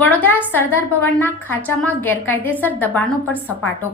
વડોદરા સરદાર ભવનના ખાંચામાં ગેરકાયદેસર દબાણો પર સપાટો.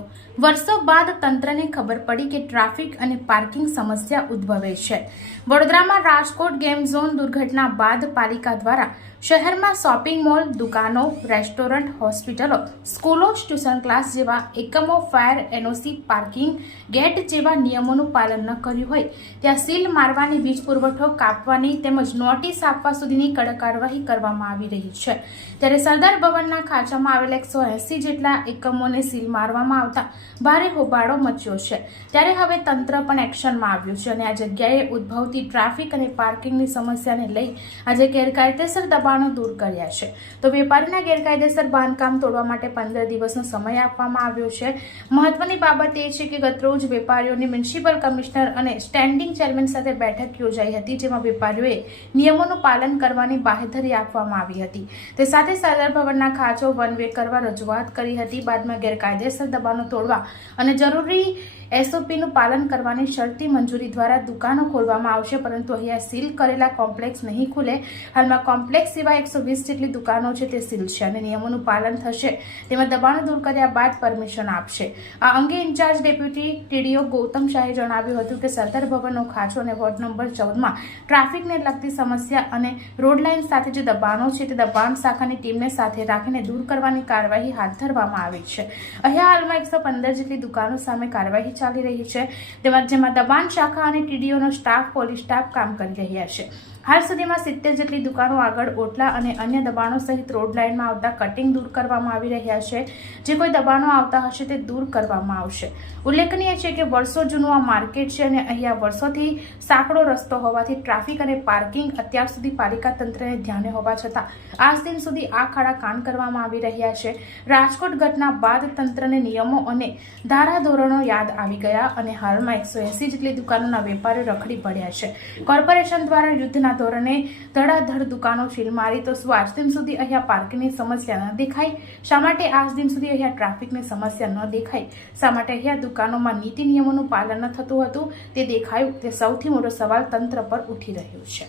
વર્ષો બાદ તંત્રને ખબર પડી કે ટ્રાફિક અને પાર્કિંગ સમસ્યા ઉદ્ભવે છે. વડોદરામાં રાજકોટ ગેમ ઝોન દુર્ઘટના બાદ પાલિકા દ્વારા શહેરમાં શોપિંગ મોલ, દુકાનો, રેસ્ટોરન્ટ, હોસ્પિટલો, સ્કૂલો, ટ્યુશન ક્લાસ જેવા એકમો, ફાયર, એનઓસી, પાર્કિંગ ગેટ જેવા નિયમોનું પાલન ન કર્યું હોય, ત્યાં સીલ મારવાની વીજ પુરવઠો કાપવાની તેમજ નોટિસ આપવા સુધીની કડક કાર્યવાહી કરવામાં આવી રહી છે. ત્યારે સરદાર ભવનના ખાંચામાં આવેલા એકસો એસી જેટલા એકમોને સીલ મારવામાં આવતા ભારે હોબાળો મચ્યો છે. ત્યારે હવે તંત્ર પણ એક્શનમાં આવ્યું છે અને આ જગ્યાએ ઉદ્ભવતી ટ્રાફિક અને પાર્કિંગની સમસ્યાને લઈ આજે ગેરકાયદેસર દબાણો દૂર કર્યા છે. તો વેપારીના ગેરકાયદેસર બાંધકામ તોડવા માટે પંદર દિવસનો સમય આપવામાં આવ્યો છે. મહત્વની બાબત એ છે કે ગતરોજ વેપારીઓની મ્યુનિસિપલ કમિશનર અને સ્ટેન્ડિંગ ચેરમેન સાથે બેઠક યોજાઈ હતી, જેમાં વેપારીઓએ નિયમોનું પાલન કરવાની બાહેધરી આપવામાં આવી હતી. તે સાથે સરદાર ભવનના ખાંચો વન વે કરવા રજૂઆત કરી હતી બાદમાં ગેરકાયદેસર દબાણો તોડવા અને જરૂરી એસઓપીનું પાલન કરવાની શરતી મંજૂરી દ્વારા દુકાનો ખોલવામાં આવશે, પરંતુ અહીંયા સીલ કરેલા કોમ્પ્લેક્સ નહીં ખુલે. હાલમાં કોમ્પ્લેક્સ સિવાય એકસો વીસ જેટલી દુકાનો છે તે સીલ છે અને નિયમોનું પાલન થશે. તેમાં દબાણો દૂર કર્યા બાદ પરમિશન આપશે. આ અંગે ઇન્ચાર્જ ડેપ્યુટી ટીડીઓ ગૌતમ શાહે જણાવ્યું હતું કે સરદાર ભવનનો ખાંચો અને વોર્ડ નંબર ચૌદમાં ટ્રાફિકને લગતી સમસ્યા અને રોડ લાઇન સાથે જે દબાણો છે તે દબાણ શાખાની ટીમને સાથે રાખીને દૂર કરવાની કાર્યવાહી હાથ ધરવામાં આવી છે. અહીંયા હાલમાં એકસો પંદર જેટલી દુકાનો સામે કાર્યવાહી ચાલી રહી છે. તેમાં જેમાં દબાણ શાખા અને ટીડીઓનો સ્ટાફ, પોલીસ સ્ટાફ કામ કરી રહ્યા છે. હાલ સુધીમાં સિત્તેર જેટલી દુકાનો આગળ ઓટલા અને અન્ય દબાણો સહિત રોડ લાઇનમાં આવતા કટિંગ દૂર કરવામાં આવી રહ્યા છે. જે કોઈ દબાણો આવતા હશે તે દૂર કરવામાં આવશે. ઉલ્લેખનીય છે કે વર્ષો જૂનું આ માર્કેટ છે અને અહીંયા વર્ષોથી સાંકડો રસ્તો હોવાથી ટ્રાફિક અને પાર્કિંગ અત્યાર સુધી પાલિકા તંત્રને ધ્યાને હોવા છતાં આજ દિન સુધી આ ખાડા કાન કરવામાં આવી રહ્યા છે. રાજકોટ ઘટના બાદ તંત્રને નિયમો અને ધારાધોરણો યાદ આવી ગયા અને હાલમાં એકસો જેટલી દુકાનોના વેપારીઓ રખડી પડ્યા છે. કોર્પોરેશન દ્વારા યુદ્ધના ધોરણે ધડાધડ દુકાનો સીલ મારી તો શું આજ દિન સુધી અહીંયા પાર્કિંગની સમસ્યા ન દેખાય? શા માટે આજ દિન સુધી અહીંયા ટ્રાફિકની સમસ્યા ન દેખાય? શા માટે અહીંયા દુકાનોમાં નીતિ નિયમોનું પાલન ન થતું હતું? તે દેખાયું. તે સૌથી મોટો સવાલ તંત્ર પર ઉઠી રહ્યો છે.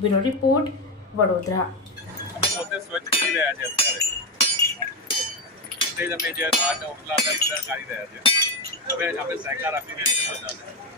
Bureau report, Vadodara. પોતે સ્વચ્છ કરી રહ્યા છે અત્યારે. તે જ બહારના ઉપલા બધા કાઢી રહ્યા છે. હવે આપણે સહકાર આપી રહ્યા છીએ બધાને